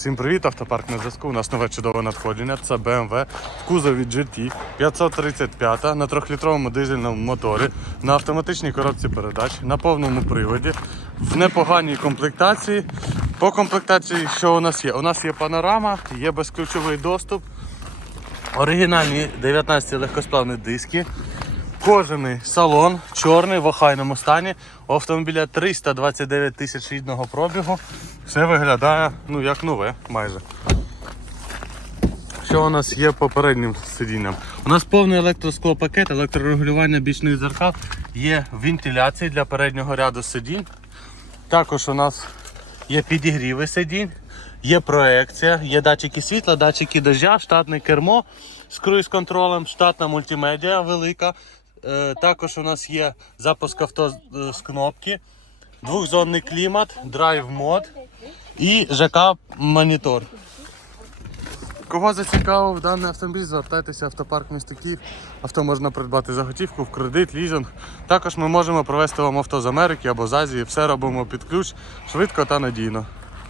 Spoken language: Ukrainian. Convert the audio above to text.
Всім привіт, автопарк на зв'язку. У нас нове чудове надходження. Це BMW в кузові GT 535 на 3-літровому дизельному моторі, на автоматичній коробці передач, на повному приводі, в непоганій комплектації. По комплектації, що у нас є? У нас є панорама, є безключовий доступ, оригінальні 19 легкосплавні диски. Кожаний салон, чорний в охайному стані. У автомобіля 329 тисяч рідного пробігу. Все виглядає ну, як нове майже. Що у нас є по переднім сидінням? У нас повний електросклопакет, електрорегулювання бічних дзеркал, є вентиляції для переднього ряду сидінь. Також у нас є підігріви сидінь, є проекція, є датчики світла, датчики дождя, штатне кермо з круїз-контролем, штатна мультимедіа велика. Е, також у нас є запуск авто з- е, кнопки, двохзонний клімат, драйв мод і ЖК монітор. Кого зацікавив даний автомобіль, звертайтеся в автопарк міста Київ. Авто можна придбати за готівку, в кредит, лізинг. Також ми можемо провести вам авто з Америки або з Азії. Все робимо під ключ швидко та надійно.